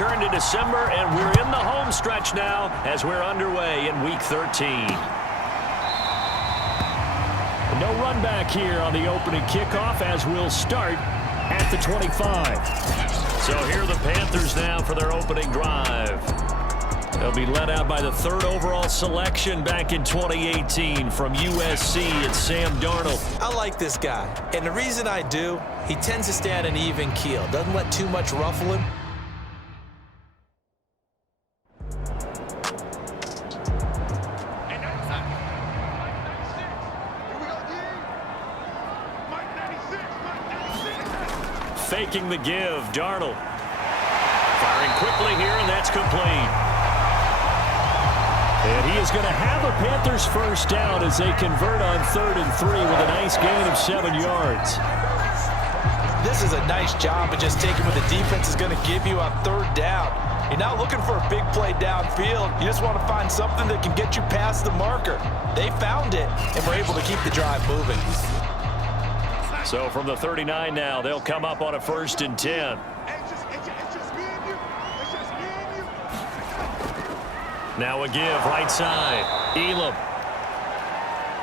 turned to December, and we're in the home stretch now as we're underway in Week 13. No run back here on the opening kickoff as we'll start at the 25. So here are the Panthers now for their opening drive. They'll be led out by the 3rd overall selection back in 2018 from USC. It's Sam Darnold. I like this guy, and the reason I do, he tends to stand an even keel. Doesn't let too much ruffle him. Faking the give, Darnold. Firing quickly here, and that's complete. And he is going to have a Panthers first down as they convert on 3rd and 3 with a nice gain of 7 yards. This is a nice job of just taking what the defense is going to give you on 3rd down. You're not looking for a big play downfield. You just want to find something that can get you past the marker. They found it, and were able to keep the drive moving. So from the 39 now, they'll come up on a 1st and 10. Now a give, right side. Elam.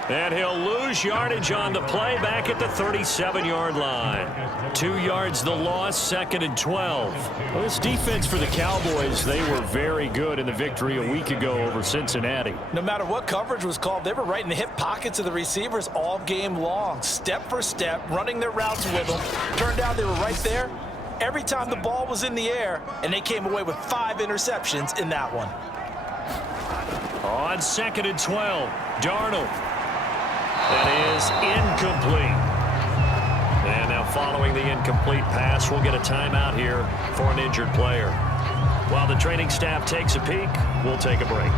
And he'll lose yardage on the play back at the 37-yard line. 2 yards the loss, 2nd and 12. Well, this defense for the Cowboys, they were very good in the victory a week ago over Cincinnati. No matter what coverage was called, they were right in the hip pockets of the receivers all game long. Step for step, running their routes with them. Turned out they were right there every time the ball was in the air, and they came away with 5 interceptions in that one. On 2nd and 12, Darnold. That is incomplete. And now following the incomplete pass, we'll get a timeout here for an injured player. While the training staff takes a peek, we'll take a break.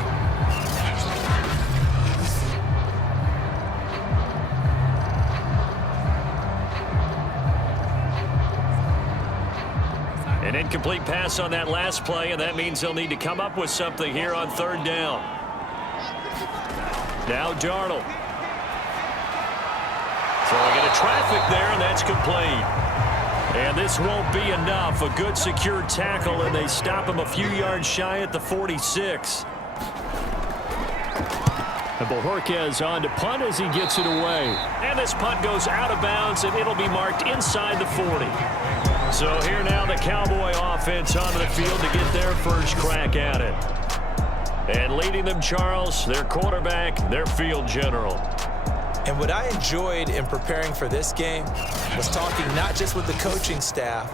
An incomplete pass on that last play, and that means they'll need to come up with something here on 3rd down. Now Darnold. Throwing into traffic there, and that's complete. And this won't be enough. A good secure tackle, and they stop him a few yards shy at the 46. And Bojorquez on to punt as he gets it away. And this punt goes out of bounds, and it'll be marked inside the 40. So here now the Cowboy offense onto the field to get their first crack at it. And leading them, Charles, their quarterback, their field general. And what I enjoyed in preparing for this game was talking not just with the coaching staff,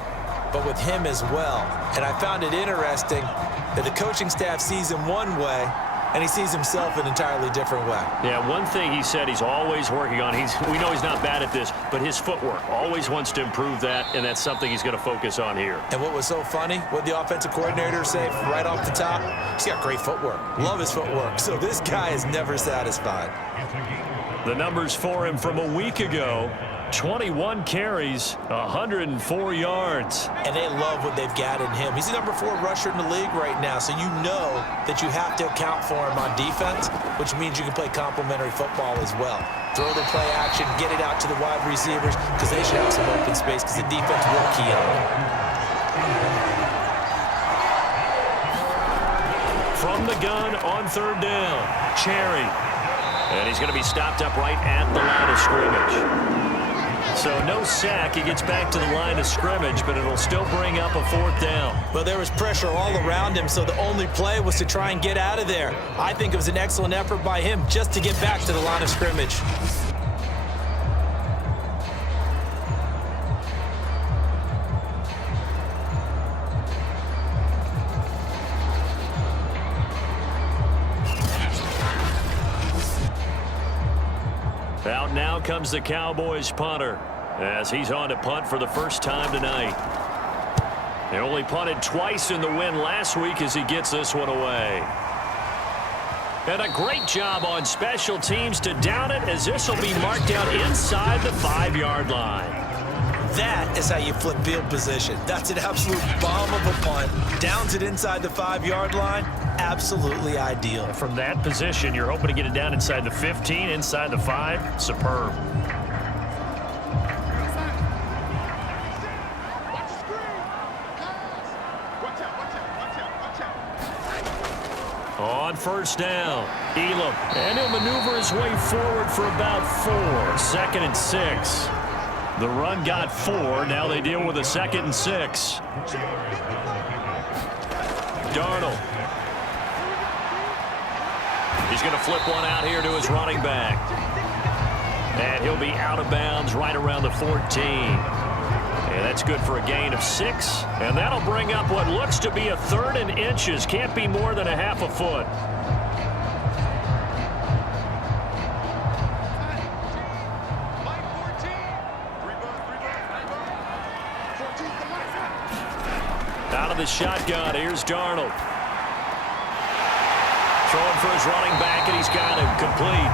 but with him as well. And I found it interesting that the coaching staff sees him one way, and he sees himself an entirely different way. Yeah, one thing he said he's always working on, we know he's not bad at this, but his footwork, always wants to improve that, and that's something he's going to focus on here. And what was so funny, what the offensive coordinator say right off the top, he's got great footwork. Love his footwork. So this guy is never satisfied. The numbers for him from a week ago, 21 carries, 104 yards. And they love what they've got in him. He's the number 4 rusher in the league right now, so you know that you have to account for him on defense, which means you can play complementary football as well. Throw the play action, get it out to the wide receivers, because they should have some open space, because the defense will key on it. From the gun on 3rd down, Cherry. And he's going to be stopped up right at the line of scrimmage. So no sack. He gets back to the line of scrimmage, but it'll still bring up a 4th down. Well, there was pressure all around him, so the only play was to try and get out of there. I think it was an excellent effort by him just to get back to the line of scrimmage. Out now comes the Cowboys punter as he's on to punt for the first time tonight. They only punted twice in the win last week as he gets this one away. And a great job on special teams to down it as this will be marked out inside the 5-yard line. That is how you flip field position. That's an absolute bomb of a punt. Downs it inside the 5-yard line. Absolutely ideal. From that position, you're hoping to get it down inside the 15, inside the 5. Superb. On first down, Elam. And he'll maneuver his way forward for about 4. 2nd and 6. The run got 4. Now they deal with a 2nd and 6. Darnold. He's going to flip one out here to his running back. And he'll be out of bounds right around the 14. And that's good for a gain of 6. And that'll bring up what looks to be a 3rd and inches. Can't be more than a half a foot. Out of the shotgun, here's Darnold. Throwing for his running back, and he's got him complete.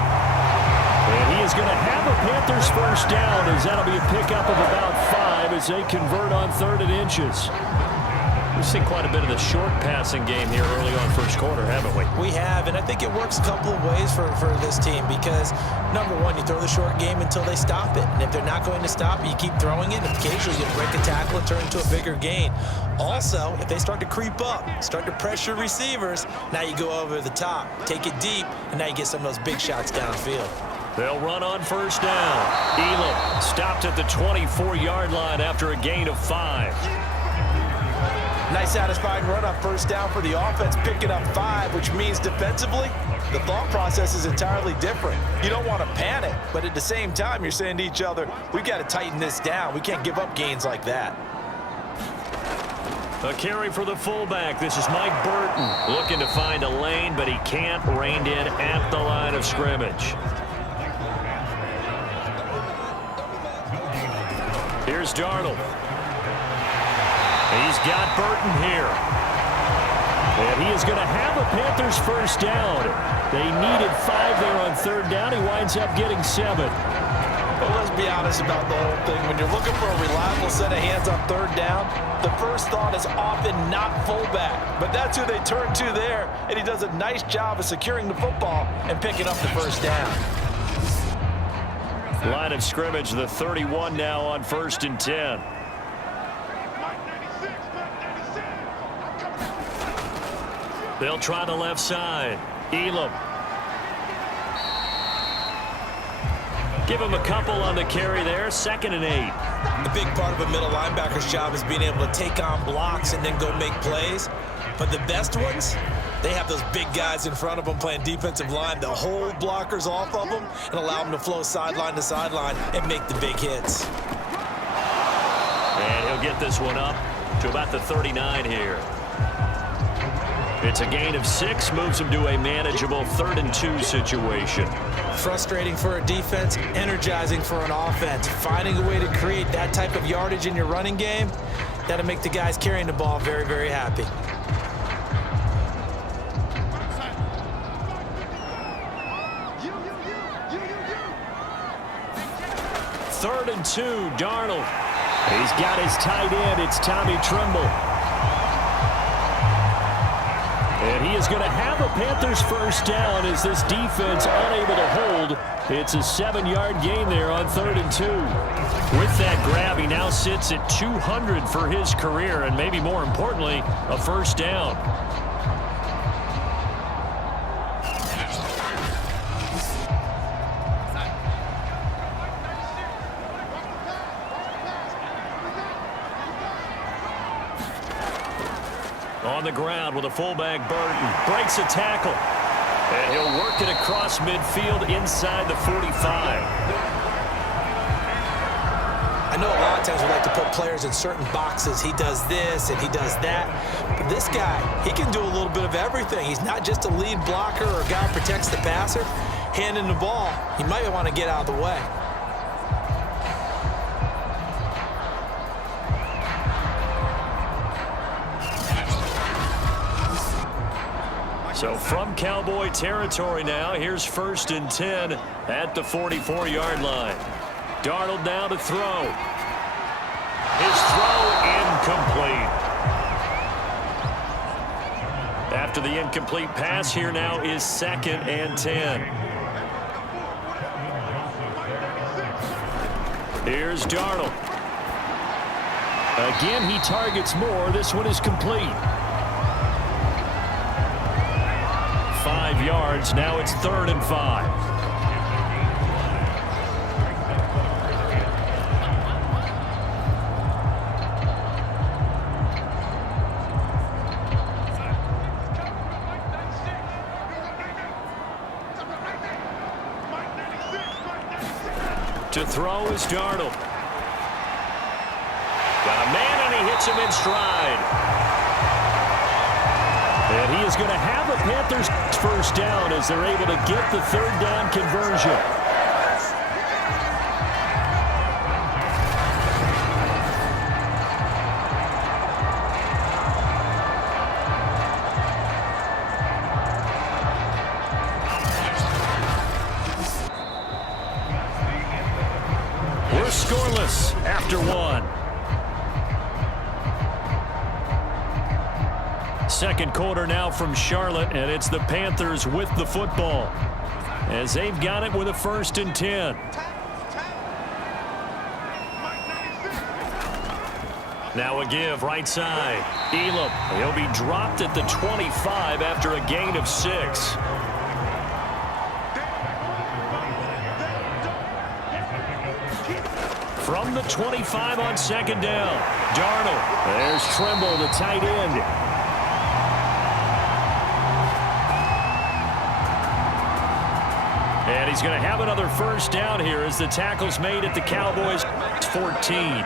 And he is going to have a Panthers first down, as that'll be a pickup of about 5 as they convert on 3rd and inches. We've seen quite a bit of the short passing game here early on first quarter, haven't we? We have, and I think it works a couple of ways for this team because, number one, you throw the short game until they stop it. And if they're not going to stop it, you keep throwing it, and occasionally you break a tackle and turn it into a bigger gain. Also, if they start to creep up, start to pressure receivers, now you go over the top, take it deep, and now you get some of those big shots downfield. They'll run on first down. Elam stopped at the 24-yard line after a gain of 5. Nice satisfying run on first down for the offense, picking up 5, which means defensively, the thought process is entirely different. You don't want to panic, but at the same time, you're saying to each other, we've got to tighten this down. We can't give up gains like that. A carry for the fullback. This is Mike Burton looking to find a lane, but he can't. Reined in at the line of scrimmage. Here's Darnold. He's got Burton here. And he is going to have a Panthers first down. They needed 5 there on 3rd down. He winds up getting 7. Well, let's be honest about the whole thing. When you're looking for a reliable set of hands on 3rd down, the first thought is often not fullback. But that's who they turn to there, and he does a nice job of securing the football and picking up the first down. Line of scrimmage, the 31 now on 1st and 10. They'll try the left side. Elam. Give him a couple on the carry there. 2nd and 8. The big part of a middle linebacker's job is being able to take on blocks and then go make plays. But the best ones, they have those big guys in front of them playing defensive line. They'll hold blockers off of them and allow them to flow sideline to sideline and make the big hits. And he'll get this one up to about the 39 here. It's a gain of 6, moves him to a manageable 3rd and 2 situation. Frustrating for a defense, energizing for an offense. Finding a way to create that type of yardage in your running game, that'll make the guys carrying the ball very, very happy. Third and 2, Darnold. He's got his tight end. It's Tommy Tremble. And he is going to have a Panthers first down as this defense unable to hold. It's a 7-yard gain there on 3rd and 2. With that grab, he now sits at 200 for his career, and maybe more importantly, a first down. On the ground with a fullback, Burton breaks a tackle, and he'll work it across midfield inside the 45. I know a lot of times we like to put players in certain boxes. He does this and he does that. But this guy, he can do a little bit of everything. He's not just a lead blocker or a guy who protects the passer. Handing the ball, he might want to get out of the way. So from Cowboy territory now, here's 1st and 10 at the 44-yard line. Darnold now to throw. His throw incomplete. After the incomplete pass, here now is 2nd and 10. Here's Darnold. Again, he targets more. This one is complete. 5 yards. Now it's 3rd and 5. To throw is Darnold. Got a man, and he hits him in stride. And he is going to have the Panthers first down as they're able to get the 3rd down conversion. Scoreless after 1. Second quarter now from Charlotte, and it's the Panthers with the football as they've got it with a 1st and 10. Now a give right side. Elam. He'll be dropped at the 25 after a gain of 6. From the 25 on 2nd down. Darnold. There's Trimble, the tight end. And he's going to have another 1st down here as the tackle's made at the Cowboys 14.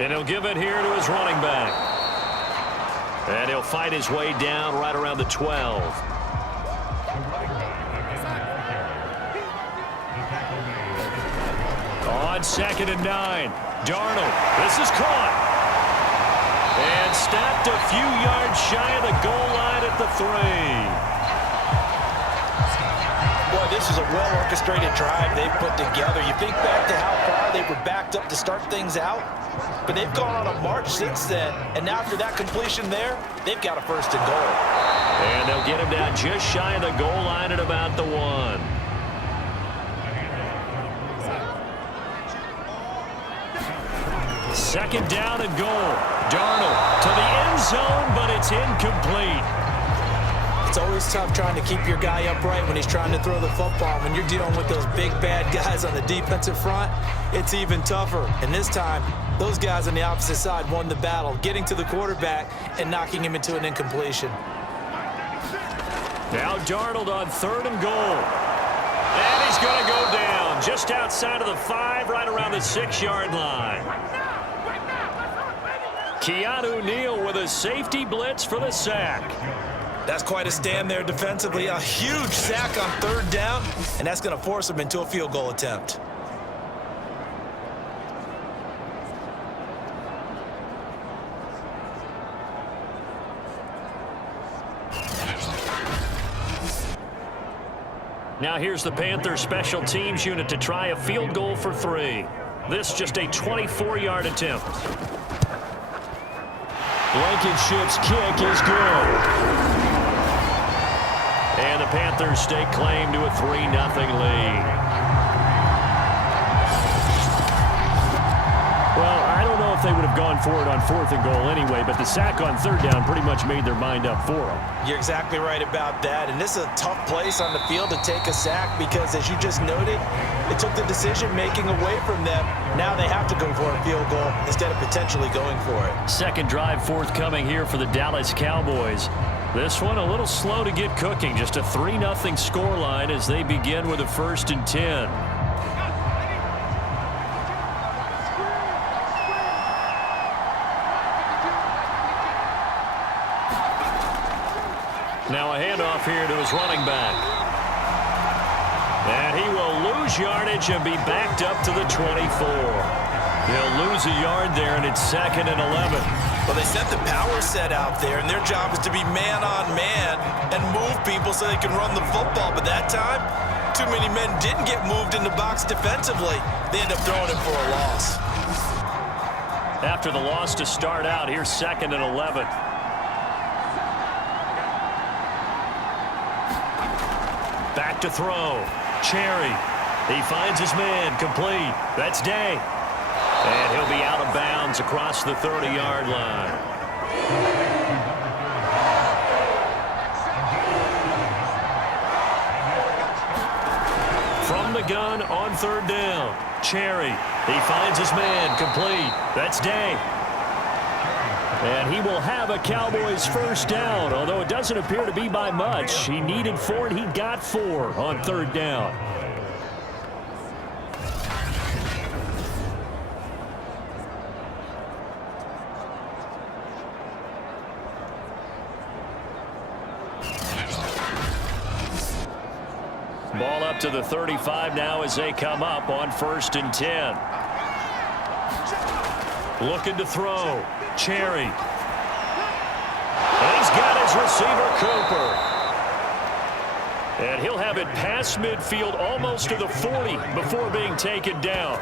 And he'll give it here to his running back. And he'll fight his way down right around the 12. On 2nd and 9. Darnold. This is caught. And stopped a few yards shy of the goal line at the 3. Boy, this is a well-orchestrated drive they've put together. You think back to how far they were backed up to start things out, but they've gone on a march since then, and now after that completion there, they've got a 1st and goal. And they'll get him down just shy of the goal line at about the 1. Second down and goal. Darnold to the end zone, but it's incomplete. It's always tough trying to keep your guy upright when he's trying to throw the football. When you're dealing with those big, bad guys on the defensive front, it's even tougher. And this time, those guys on the opposite side won the battle, getting to the quarterback and knocking him into an incompletion. Now Darnold on 3rd and goal. And he's going to go down just outside of the 5, right around the 6-yard line. Keanu Neal with a safety blitz for the sack. That's quite a stand there defensively. A huge sack on 3rd down, and that's going to force him into a field goal attempt. Now here's the Panthers special teams unit to try a field goal for 3. This just a 24-yard attempt. Blankenship's kick is good. And the Panthers stake claim to a 3-0 lead. Well, I don't know if they would have gone for it on 4th and goal anyway, but the sack on 3rd down pretty much made their mind up for them. You're exactly right about that, and this is a tough place on the field to take a sack because, as you just noted, it took the decision-making away from them. Now they have to go for a field goal instead of potentially going for it. Second drive forthcoming here for the Dallas Cowboys. This one a little slow to get cooking. Just a 3-0 scoreline as they begin with a 1st and 10. Now a handoff here to his running back. And he will lose yardage and be backed up to the 24. He'll lose a yard there, and it's 2nd and 11. Well, they set the power set out there, and their job is to be man-on-man and move people so they can run the football. But that time, too many men didn't get moved in the box defensively. They end up throwing it for a loss. After the loss to start out, here's 2nd and 11. Back to throw. Cherry. He finds his man. Complete. That's Day. And he'll be out of bounds across the 30-yard line. From the gun on third down. Cherry. He finds his man. Complete. That's Day. And he will have a Cowboys first down, although it doesn't appear to be by much. He needed 4, and he got 4 on third down. Ball up to the 35 now as they come up on 1st and 10. Looking to throw. Cherry. And he's got his receiver, Cooper. And he'll have it past midfield almost to the 40 before being taken down.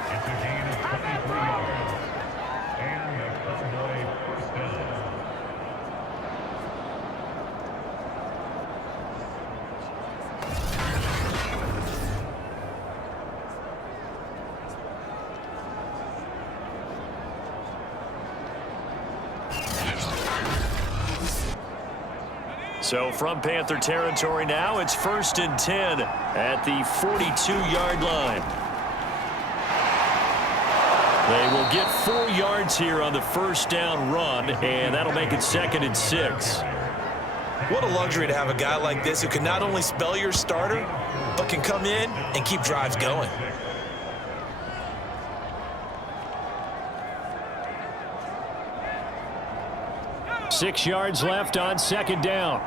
So from Panther territory now, it's 1st and 10 at the 42-yard line. They will get 4 yards here on the first down run, and that'll make it 2nd and 6. What a luxury to have a guy like this who can not only spell your starter, but can come in and keep drives going. Six yards left on 2nd down.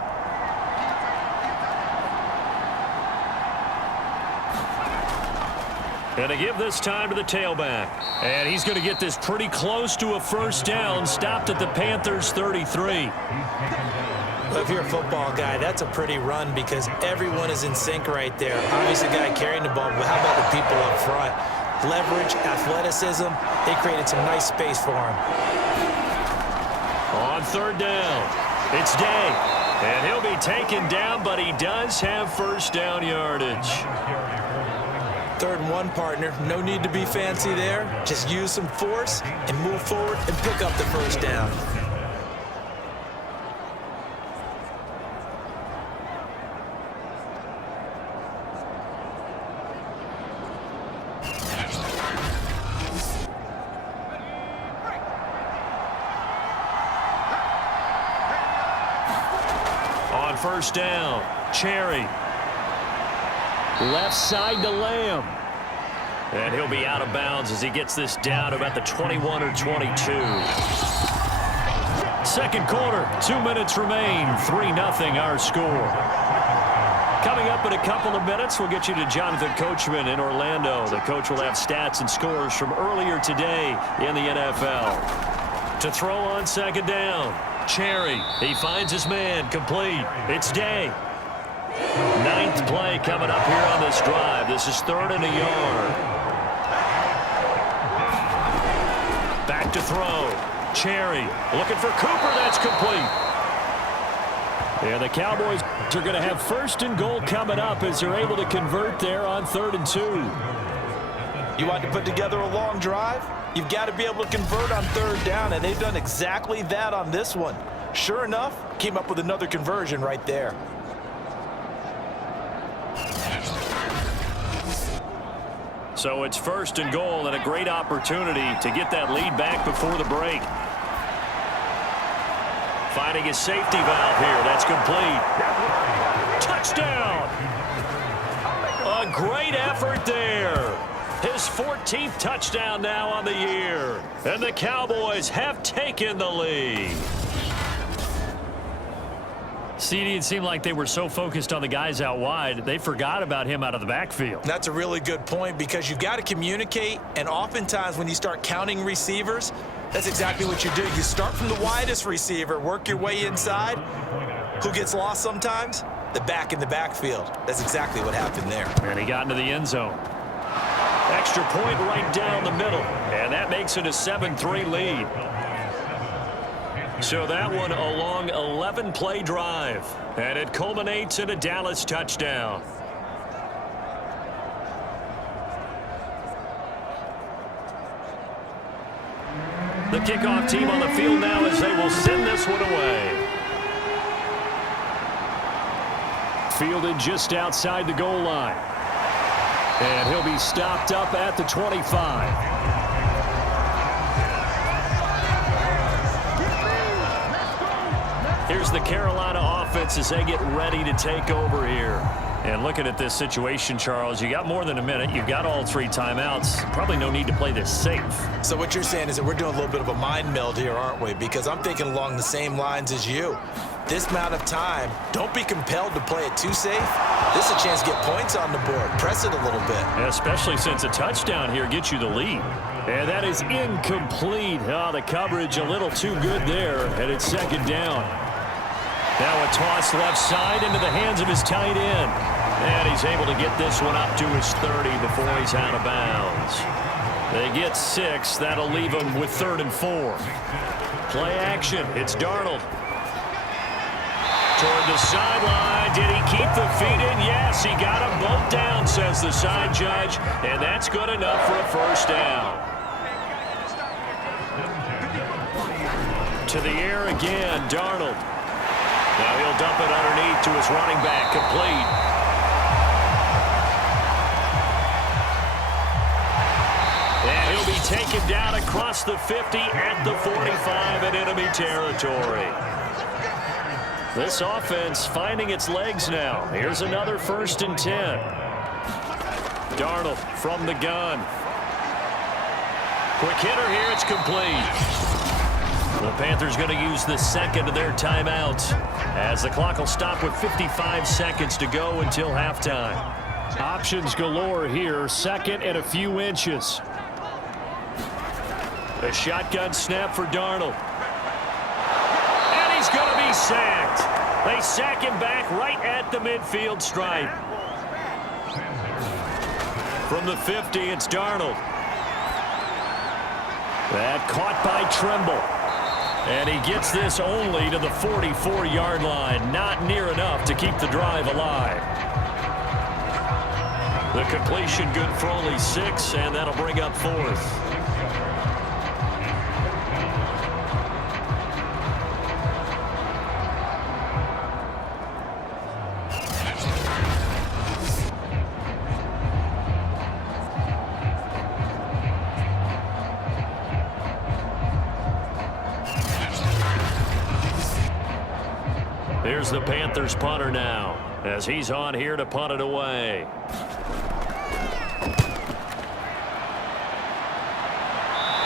And to give this time to the tailback. And he's going to get this pretty close to a first down. Stopped at the Panthers' 33. Well, if you're a football guy, that's a pretty run because everyone is in sync right there. Obviously, the guy carrying the ball, but how about the people up front? Leverage, athleticism, they created some nice space for him. On 3rd down, it's Day. And he'll be taken down, but he does have first down yardage. 3rd and 1, partner. No need to be fancy there. Just use some force and move forward and pick up the first down. On 1st down, Cherry. Left side to Lamb. And he'll be out of bounds as he gets this down about the 21 or 22. 2nd quarter, 2 minutes remain. 3-0 our score. Coming up in a couple of minutes, we'll get you to Jonathan Coachman in Orlando. The coach will have stats and scores from earlier today in the NFL. To throw on 2nd down, Cherry. He finds his man. Complete. It's Day. 9th play coming up here on this drive. This is 3rd and a yard. Back to throw. Cherry looking for Cooper. That's complete. And the Cowboys are going to have 1st and goal coming up as they're able to convert there on 3rd and 2. You want to put together a long drive? You've got to be able to convert on 3rd down, and they've done exactly that on this one. Sure enough, came up with another conversion right there. So it's 1st and goal and a great opportunity to get that lead back before the break. Finding his safety valve here. That's complete. Touchdown! A great effort there. His 14th touchdown now on the year. And the Cowboys have taken the lead. CD, it seemed like they were so focused on the guys out wide, they forgot about him out of the backfield. That's a really good point because you got to communicate, and oftentimes when you start counting receivers, that's exactly what you do. You start from the widest receiver, work your way inside. Who gets lost sometimes? The back in the backfield. That's exactly what happened there. And he got into the end zone. Extra point right down the middle, and that makes it a 7-3 lead. So that one a long 11-play drive, and it culminates in a Dallas touchdown. The kickoff team on the field now as they will send this one away. Fielded just outside the goal line. And he'll be stopped up at the 25. Here's the Carolina offense as they get ready to take over here. And looking at this situation, Charles, you got more than a minute. You've got all 3 timeouts. Probably no need to play this safe. So what you're saying is that we're doing a little bit of a mind meld here, aren't we? Because I'm thinking along the same lines as you. This amount of time, don't be compelled to play it too safe. This is a chance to get points on the board. Press it a little bit. Especially since a touchdown here gets you the lead. And that is incomplete. Oh, the coverage a little too good there, and it's second down. Now a toss left side into the hands of his tight end. And he's able to get this one up to his 30 before he's out of bounds. They get 6. That'll leave them with 3rd and 4. Play action. It's Darnold. Toward the sideline. Did he keep the feet in? Yes, he got them both down, says the side judge. And that's good enough for a first down. To the air again, Darnold. Now he'll dump it underneath to his running back, complete. And he'll be taken down across the 50 at the 45 in enemy territory. This offense finding its legs now. Here's another 1st and 10. Darnold from the gun. Quick hitter here, it's complete. The Panthers going to use the second of their timeouts as the clock will stop with 55 seconds to go until halftime. Options galore here, 2nd and a few inches. A shotgun snap for Darnold. And he's going to be sacked. They sack him back right at the midfield stripe. From the 50, it's Darnold. That caught by Trimble. And he gets this only to the 44-yard line. Not near enough to keep the drive alive. The completion good for only 6, and that'll bring up 4th. Here's the Panthers punter now, as he's on here to punt it away.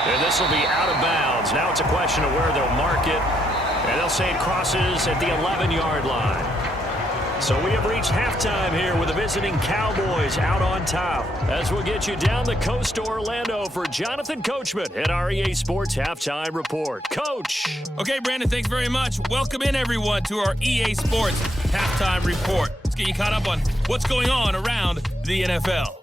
And this will be out of bounds. Now it's a question of where they'll mark it. And they'll say it crosses at the 11-yard line. So we have reached halftime here with the visiting Cowboys out on top. As we'll get you down the coast to Orlando for Jonathan Coachman at our EA Sports Halftime Report. Coach. Okay, Brandon, thanks very much. Welcome in, everyone, to our EA Sports Halftime Report. Let's get you caught up on what's going on around the NFL.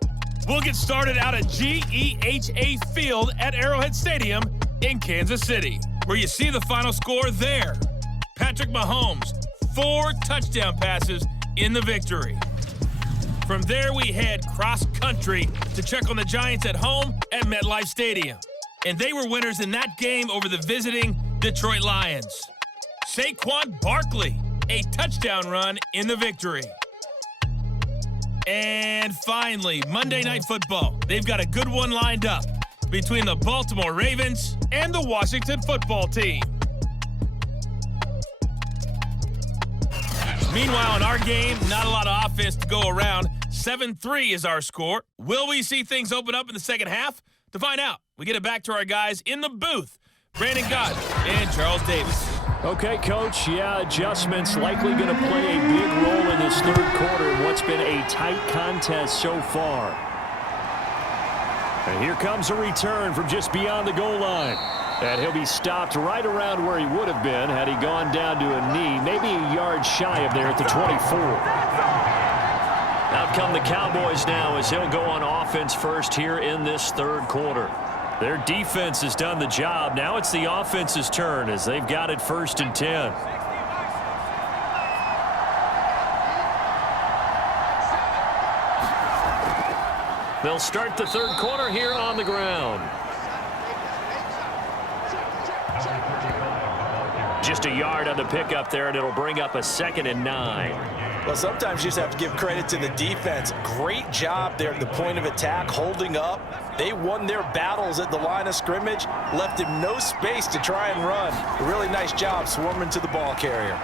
We'll get started out at GEHA Field at Arrowhead Stadium in Kansas City, where you see the final score there. Patrick Mahomes, 4 touchdown passes in the victory. From there, we head cross-country to check on the Giants at home at MetLife Stadium. And they were winners in that game over the visiting Detroit Lions. Saquon Barkley, a touchdown run in the victory. And finally, Monday Night Football. They've got a good one lined up between the Baltimore Ravens and the Washington Football Team. Meanwhile, in our game, not a lot of offense to go around. 7-3 is our score. Will we see things open up in the second half? To find out, we get it back to our guys in the booth, Brandon Gott and Charles Davis. Okay, Coach, adjustments likely going to play a big role in this third quarter in what's been a tight contest so far. And here comes a return from just beyond the goal line. And he'll be stopped right around where he would have been had he gone down to a knee, maybe a yard shy of there at the 24. Out come the Cowboys now as he'll go on offense first here in this third quarter. Their defense has done the job. Now it's the offense's turn as they've got it 1st and 10. They'll start the third quarter here on the ground. Just a yard on the pickup there, and it'll bring up a 2nd and 9. Well, sometimes you just have to give credit to the defense. Great job there at the point of attack, holding up. They won their battles at the line of scrimmage, left him no space to try and run. A really nice job swarming to the ball carrier.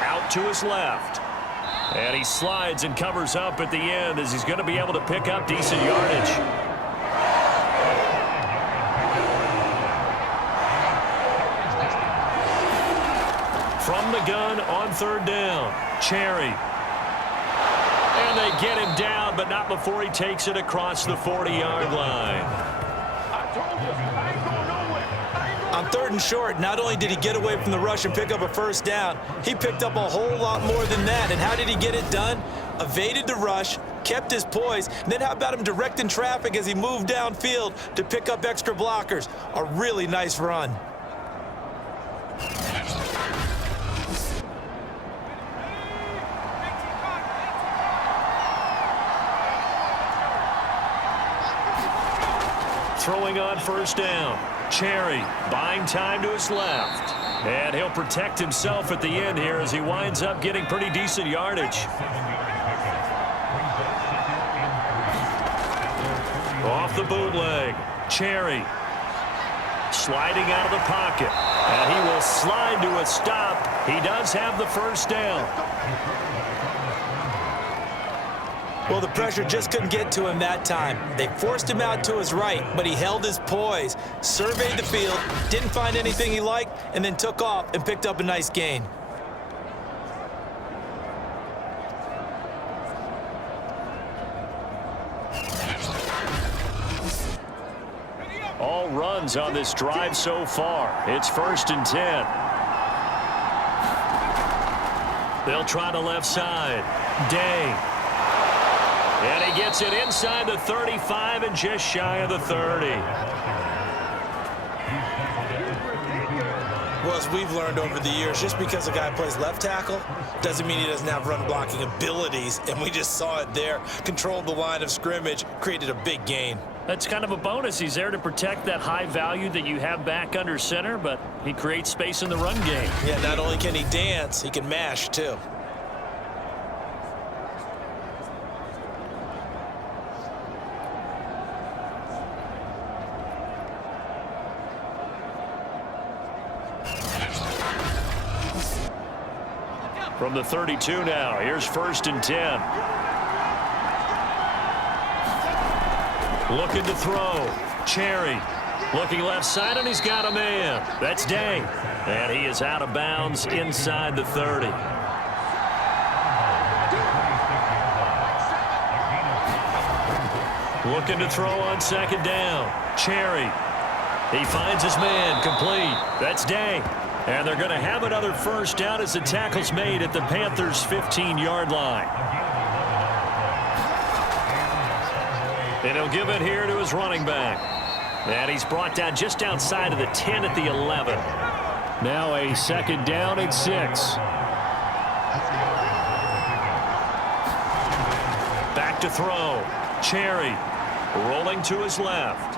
Out to his left. And he slides and covers up at the end as he's going to be able to pick up decent yardage. From the gun on third down, Cherry. And they get him down, but not before he takes it across the 40-yard line. On third and short, not only did he get away from the rush and pick up a first down, he picked up a whole lot more than that. And how did he get it done? Evaded the rush, kept his poise, and then how about him directing traffic as he moved downfield to pick up extra blockers? A really nice run. Throwing on first down. Cherry buying time to his left. And he'll protect himself at the end here as he winds up getting pretty decent yardage. Off the bootleg. Cherry sliding out of the pocket. And he will slide to a stop. He does have the first down. Well, the pressure just couldn't get to him that time. They forced him out to his right, but he held his poise, surveyed the field, didn't find anything he liked, and then took off and picked up a nice gain. All runs on this drive so far. It's 1st and 10. They'll try the left side. Day. And he gets it inside the 35 and just shy of the 30. Well, as we've learned over the years, just because a guy plays left tackle doesn't mean he doesn't have run blocking abilities, and we just saw it there. Controlled the line of scrimmage, created a big gain. That's kind of a bonus. He's there to protect that high value that you have back under center, but he creates space in the run game. Yeah, not only can he dance, he can mash too. From the 32 now, here's 1st and 10. Looking to throw. Cherry looking left side, and he's got a man. That's Day. And he is out of bounds inside the 30. Looking to throw on 2nd down. Cherry. He finds his man, complete. That's Day. And they're going to have another first down as the tackle's made at the Panthers' 15-yard line. And he'll give it here to his running back. And he's brought down just outside of the 10 at the 11. Now a 2nd down and 6. Back to throw. Cherry rolling to his left.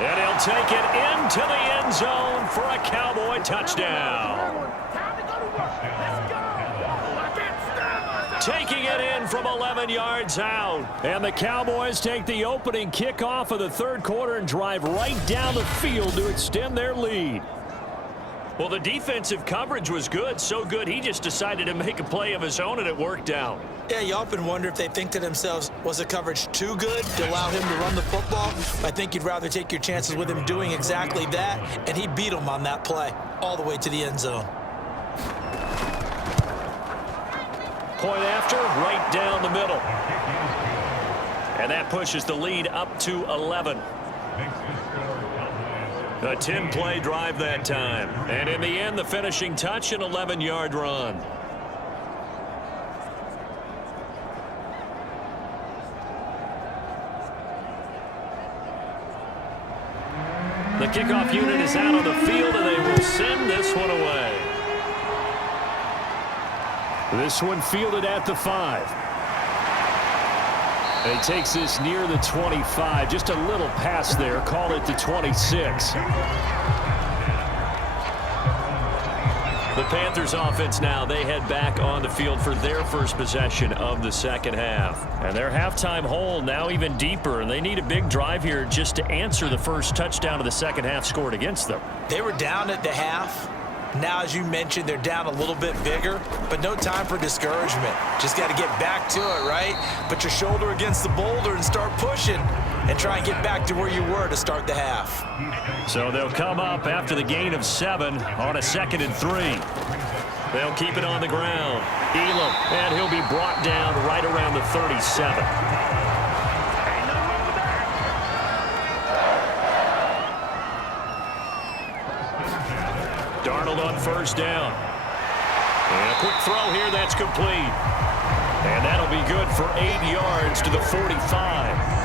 And he'll take it into the end zone for a Cowboy touchdown. Taking it in from 11 yards out. And the Cowboys take the opening kickoff of the 3rd quarter and drive right down the field to extend their lead. Well, the defensive coverage was good, so good he just decided to make a play of his own, and it worked out. Yeah, you often wonder if they think to themselves, was the coverage too good to allow him to run the football? I think you'd rather take your chances with him doing exactly that, and he beat him on that play all the way to the end zone. Point after, right down the middle. And that pushes the lead up to 11. A 10-play drive that time. And in the end, the finishing touch, an 11-yard run. The kickoff unit is out on the field, and they will send this one away. This one fielded at the 5. And he takes this near the 25. Just a little pass there. Call it the 26. The Panthers offense now. They head back on the field for their first possession of the second half. And their halftime hole now even deeper, and they need a big drive here just to answer the first touchdown of the second half scored against them. They were down at the half. Now, as you mentioned, they're down a little bit bigger, but no time for discouragement. Just got to get back to it, right? Put your shoulder against the boulder and start pushing and try and get back to where you were to start the half. So they'll come up after the gain of 7 on a 2nd and 3. They'll keep it on the ground. Elam, and he'll be brought down right around the 37. Darnold on first down. And a quick throw here that's complete. And that'll be good for 8 yards to the 45.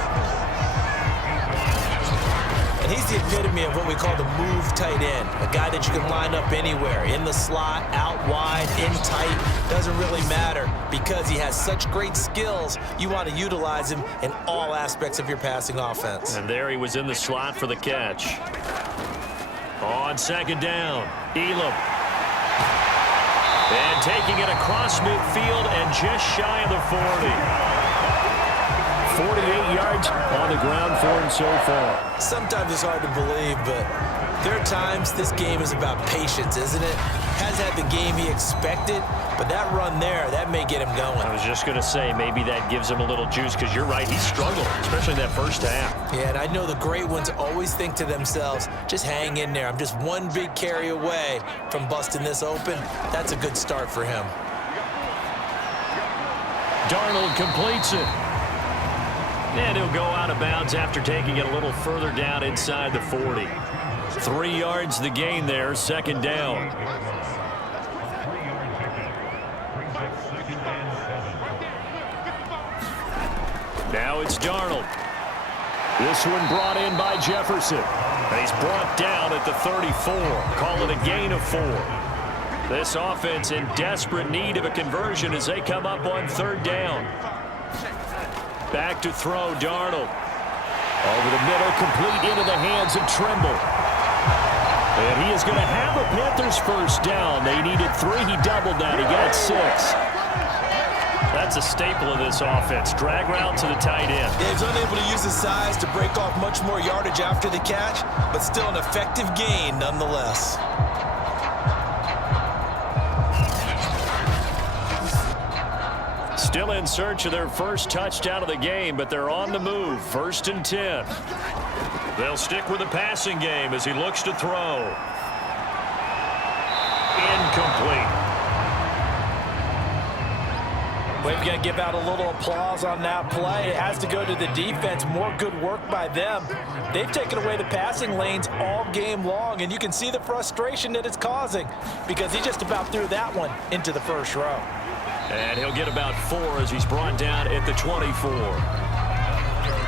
And he's the epitome of what we call the move tight end, a guy that you can line up anywhere, in the slot, out wide, in tight, doesn't really matter because he has such great skills. You want to utilize him in all aspects of your passing offense. And there he was in the slot for the catch. On second down, Elam. And taking it across midfield and just shy of the 40. 48 yards on the ground for him so far. Sometimes it's hard to believe, but there are times this game is about patience, isn't it? Has had the game he expected, but that run there, that may get him going. I was just going to say, maybe that gives him a little juice, because you're right, he struggled, especially in that first half. Yeah, and I know the great ones always think to themselves, just hang in there. I'm just one big carry away from busting this open. That's a good start for him. Darnold completes it. And he'll go out of bounds after taking it a little further down inside the 40. 3 yards the gain there, second down. Now it's Darnold. This one brought in by Jefferson. And he's brought down at the 34. Call it a gain of 4. This offense in desperate need of a conversion as they come up on third down. Back to throw, Darnold. Over the middle, complete into the hands of Trimble. And he is going to have a Panthers first down. They needed 3. He doubled that. He got 6. That's a staple of this offense. Drag route to the tight end. Yeah, he's unable to use his size to break off much more yardage after the catch, but still an effective gain nonetheless. Still in search of their first touchdown of the game, but they're on the move. 1st and 10. They'll stick with the passing game as he looks to throw. Incomplete. We've got to give out a little applause on that play. It has to go to the defense. More good work by them. They've taken away the passing lanes all game long, and you can see the frustration that it's causing because he just about threw that one into the first row. And he'll get about 4 as he's brought down at the 24.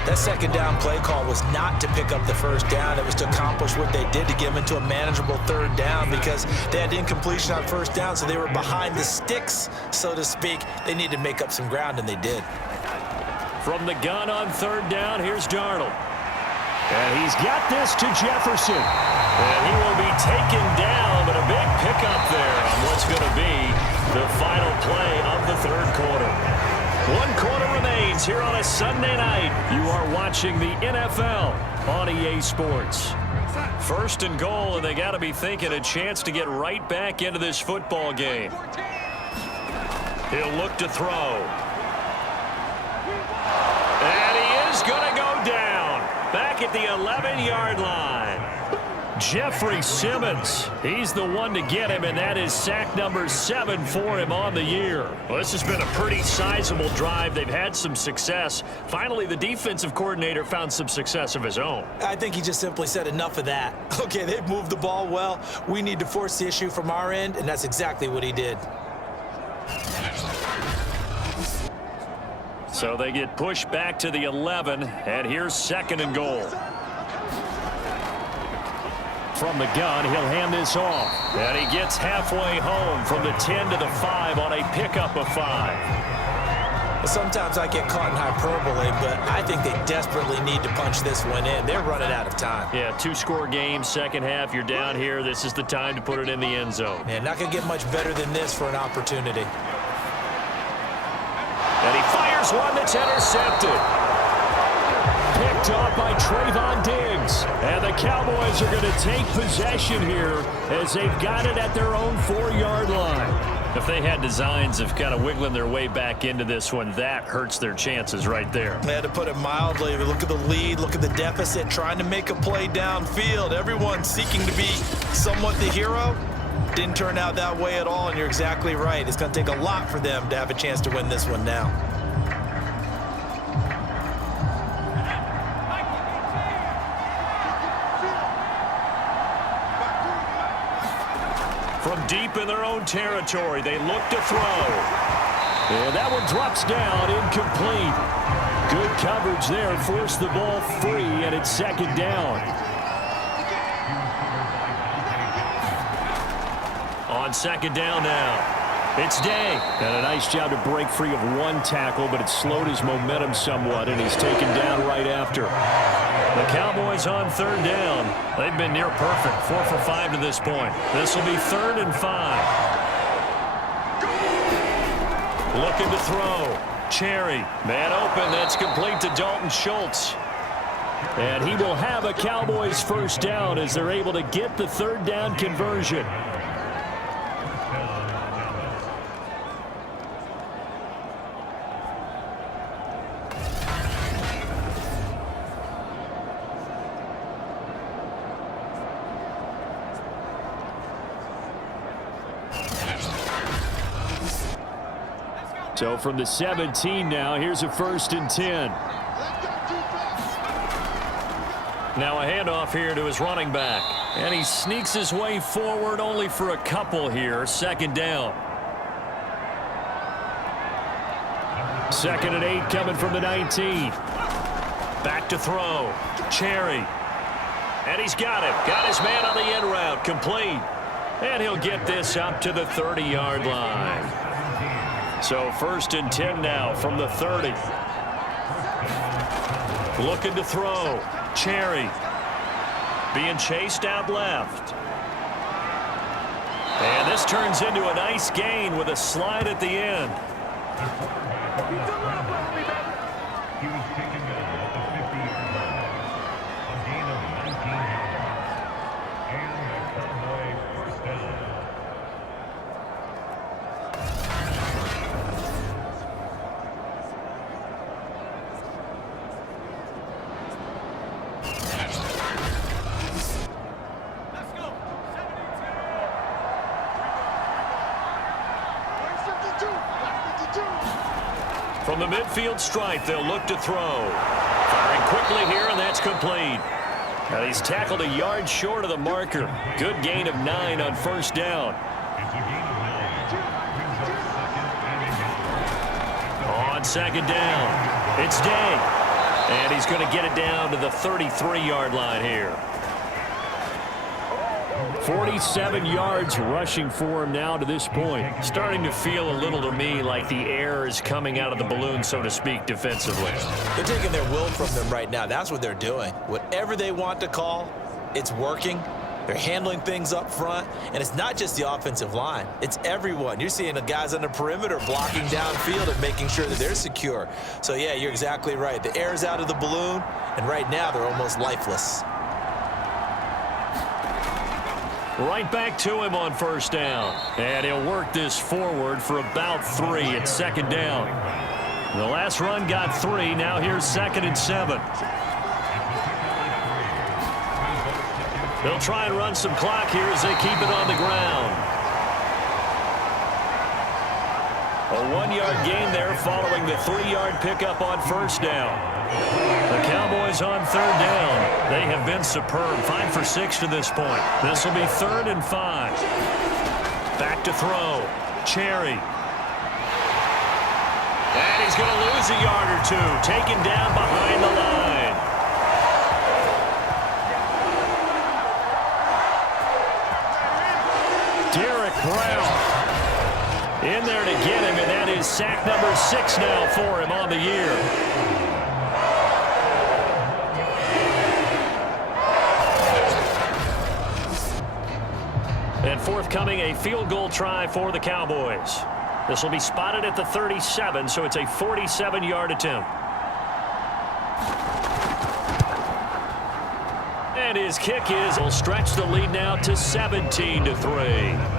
That second down play call was not to pick up the first down. It was to accomplish what they did to get them into a manageable third down because they had incompletion on first down, so they were behind the sticks, so to speak. They needed to make up some ground, and they did. From the gun on third down, here's Darnold. And he's got this to Jefferson. And he will be taken down, but a big pickup there on what's going to be the final play of the third quarter. 1 quarter remains here on a Sunday night. You are watching the NFL on EA Sports. 1st and goal, and they got to be thinking a chance to get right back into this football game. He'll look to throw. And he is going to go down. Back at the 11-yard line. Jeffrey Simmons, he's the one to get him, and that is sack number 7 for him on the year. Well, this has been a pretty sizable drive. They've had some success. Finally, the defensive coordinator found some success of his own. I think he just simply said enough of that. Okay, they've moved the ball well. We need to force the issue from our end, and that's exactly what he did. So they get pushed back to the 11, and here's 2nd and goal. From the gun, he'll hand this off. And he gets halfway home from the 10 to the 5 on a pickup of 5. Sometimes I get caught in hyperbole, but I think they desperately need to punch this one in. They're running out of time. Yeah, 2-score game, second half. You're down here. This is the time to put it in the end zone. Man, not going to get much better than this for an opportunity. And he fires one that's intercepted. Picked off by Trayvon Diggs. And the Cowboys are going to take possession here as they've got it at their own 4-yard line. If they had designs of kind of wiggling their way back into this one, that hurts their chances right there. They had to put it mildly. Look at the lead, look at the deficit, trying to make a play downfield. Everyone seeking to be somewhat the hero. Didn't turn out that way at all, and you're exactly right. It's going to take a lot for them to have a chance to win this one now. From deep in their own territory, they look to throw. And that one drops down, incomplete. Good coverage there, forced the ball free, and it's second down. On second down now, it's Day. And a nice job to break free of one tackle, but it slowed his momentum somewhat, and he's taken down right after. The Cowboys on third down. They've been near perfect, 4 for 5 to this point. This will be 3rd and 5. Looking to throw. Cherry, man open, that's complete to Dalton Schultz. And he will have a Cowboys first down as they're able to get the third down conversion. So from the 17 now, here's a 1st and 10. Now a handoff here to his running back. And he sneaks his way forward only for a couple here. 2nd down. 2nd and 8 coming from the 19. Back to throw. Cherry. And he's got it. Got his man on the end route. Complete. And he'll get this up to the 30-yard line. So 1st and 10 now from the 30. Looking to throw. Cherry. Being chased out left. And this turns into a nice gain with a slide at the end. He was taken down at the 50-yard line. A gain of 19 yards. And a Cowboy first down. From the midfield stripe, they'll look to throw. Firing quickly here, and that's complete. And he's tackled a yard short of the marker. Good gain of 9 on 1st down. It's a gain of 9. On 2nd down, it's Day. And he's going to get it down to the 33-yard line here. 47 yards rushing for him now to this point. Starting to feel a little to me like the air is coming out of the balloon, so to speak, defensively. They're taking their will from them right now. That's what they're doing. Whatever they want to call, it's working. They're handling things up front, and it's not just the offensive line. It's everyone. You're seeing the guys on the perimeter blocking downfield and making sure that they're secure. So, yeah, you're exactly right. The air's out of the balloon, and right now they're almost lifeless. Right back to him on 1st down. And he'll work this forward for about 3 at 2nd down. The last run got 3. Now here's 2nd and 7. They'll try and run some clock here as they keep it on the ground. A 1-yard gain there following the 3-yard pickup on 1st down. The Cowboys on 3rd down. They have been superb. 5 for 6 to this point. This will be 3rd and 5. Back to throw. Cherry. And he's going to lose a yard or 2. Taken down behind the line. Derek Brown. In there to get him, and that is sack number 6 now for him on the year. And forthcoming, a field goal try for the Cowboys. This will be spotted at the 37, so it's a 47-yard attempt. And his kick will stretch the lead now to 17-3.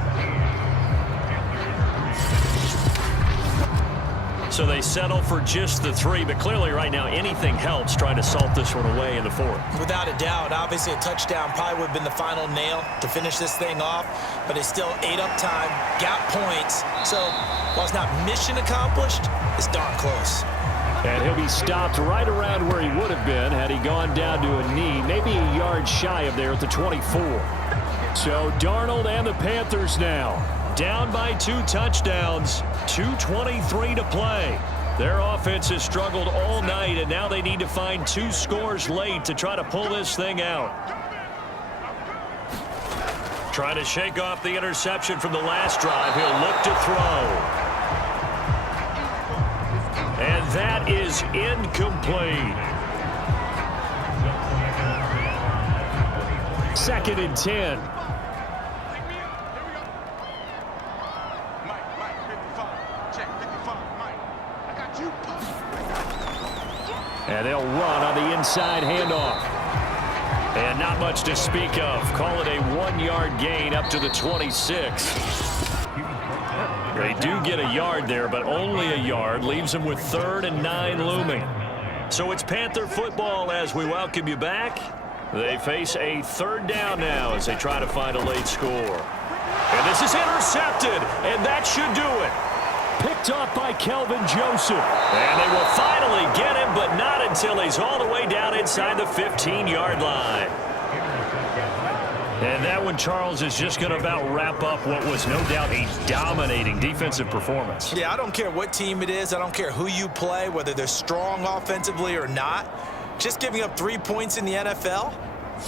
So they settle for just the 3, but clearly right now anything helps trying to salt this one away in the 4th. Without a doubt, obviously a touchdown probably would have been the final nail to finish this thing off, but it's still ate up time, got points. So while it's not mission accomplished, it's darn close. And he'll be stopped right around where he would have been had he gone down to a knee, maybe a yard shy of there at the 24. So Darnold and the Panthers now down by 2 touchdowns, 2:23 to play. Their offense has struggled all night, and now they need to find 2 scores late to try to pull this thing out. Trying to shake off the interception from the last drive. He'll look to throw. And that is incomplete. 2nd and 10. And they'll run on the inside handoff. And not much to speak of. Call it a 1-yard gain up to the 26. They do get a yard there, but only a yard. Leaves them with 3rd and 9 looming. So it's Panther football as we welcome you back. They face a 3rd down now as they try to find a late score. And this is intercepted, and that should do it. Picked up by Kelvin Joseph. And they will finally get him, but not until he's all the way down inside the 15-yard line. And that one, Charles, is just going to about wrap up what was no doubt a dominating defensive performance. Yeah, I don't care what team it is. I don't care who you play, whether they're strong offensively or not. Just giving up 3 points in the NFL,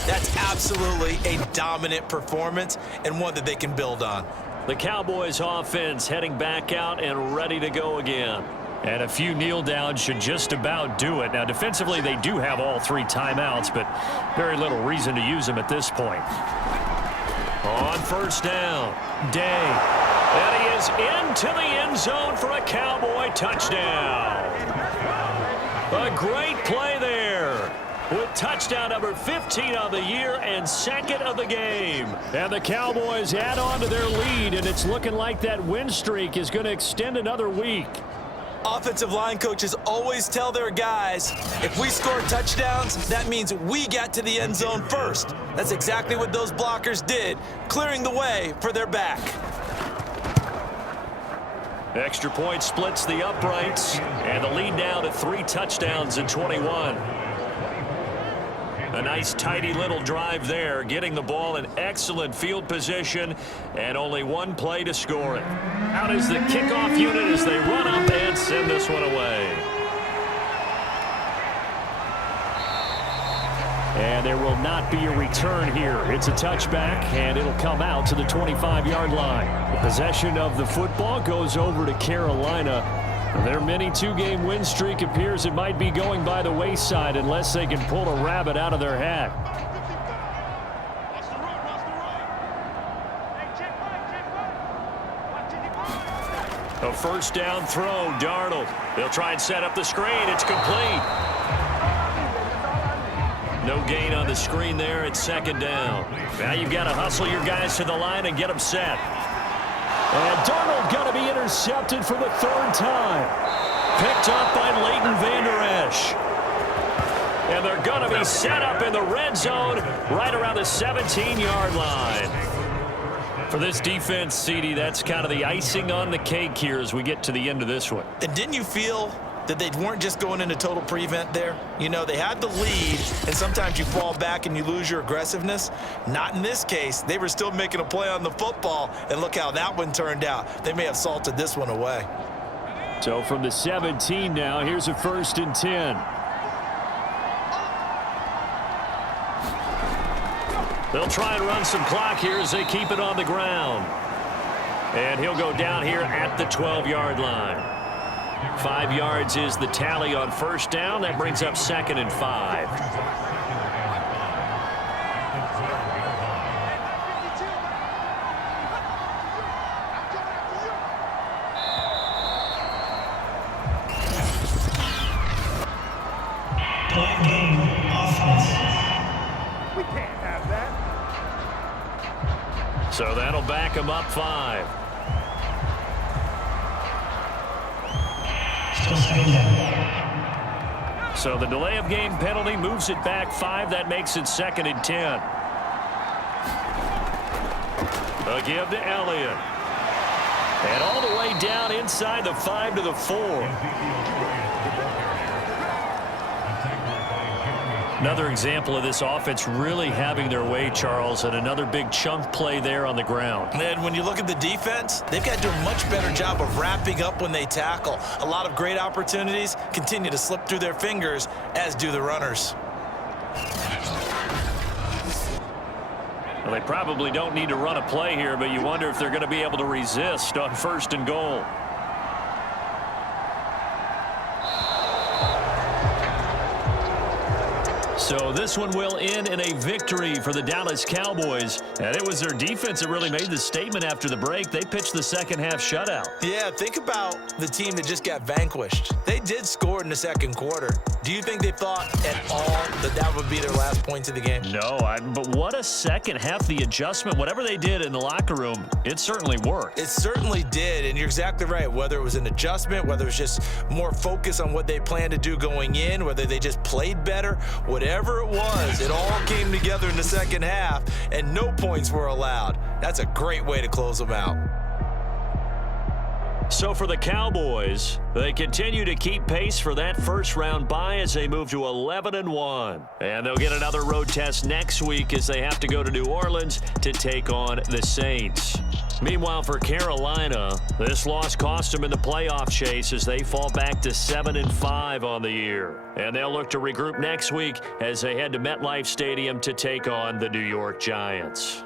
that's absolutely a dominant performance and one that they can build on. The Cowboys offense heading back out and ready to go again. And a few kneel downs should just about do it. Now, defensively, they do have all 3 timeouts, but very little reason to use them at this point. On 1st down, Day. And he is into the end zone for a Cowboy touchdown. A great play there, with touchdown number 15 of the year and 2nd of the game. And the Cowboys add on to their lead, and it's looking like that win streak is going to extend another week. Offensive line coaches always tell their guys, if we score touchdowns, that means we got to the end zone first. That's exactly what those blockers did, clearing the way for their back. Extra point splits the uprights, and the lead now to 3 touchdowns in 21. A nice, tidy little drive there, getting the ball in excellent field position, and only 1 play to score it. Out is the kickoff unit as they run up and send this one away. And there will not be a return here. It's a touchback, and it'll come out to the 25-yard line. The possession of the football goes over to Carolina. Their mini 2-game win streak appears it might be going by the wayside unless they can pull a rabbit out of their hat. A 1st down throw, Darnold. They'll try and set up the screen. It's complete. No gain on the screen there. It's 2nd down. Now you've got to hustle your guys to the line and get them set. And Darnold going to be intercepted for the 3rd time. Picked up by Leighton Vander Esch. And they're going to be set up in the red zone right around the 17-yard line. For this defense, CD, that's kind of the icing on the cake here as we get to the end of this one. And didn't you feel that they weren't just going into total prevent there? You know, they had the lead, and sometimes you fall back and you lose your aggressiveness. Not in this case. They were still making a play on the football, and look how that one turned out. They may have salted this one away. So from the 17 now, here's a 1st and 10. They'll try and run some clock here as they keep it on the ground. And he'll go down here at the 12-yard line. 5 yards is the tally on first down. That brings up 2nd and 5. So that'll back him up 5. So the delay of game penalty moves it back 5. That makes it 2nd and 10. A give to Elliott. And all the way down inside the 5 to the 4. Another example of this offense really having their way, Charles, and another big chunk play there on the ground. And when you look at the defense, they've got to do a much better job of wrapping up when they tackle. A lot of great opportunities continue to slip through their fingers, as do the runners. Well, they probably don't need to run a play here, but you wonder if they're going to be able to resist on 1st and goal. So this one will end in a victory for the Dallas Cowboys. And it was their defense that really made the statement after the break. They pitched the second-half shutout. Yeah, think about the team that just got vanquished. They did score in the second quarter. Do you think they thought at all that that would be their last points of the game? No, but what a second half. The adjustment, whatever they did in the locker room, it certainly worked. It certainly did, and you're exactly right. Whether it was an adjustment, whether it was just more focus on what they planned to do going in, whether they just played better, whatever it was, it all came together in the second half, and no points were allowed. That's a great way to close them out. So for the Cowboys, they continue to keep pace for that first-round bye as they move to 11-1. And they'll get another road test next week as they have to go to New Orleans to take on the Saints. Meanwhile, for Carolina, this loss cost them in the playoff chase as they fall back to 7-5 on the year. And they'll look to regroup next week as they head to MetLife Stadium to take on the New York Giants.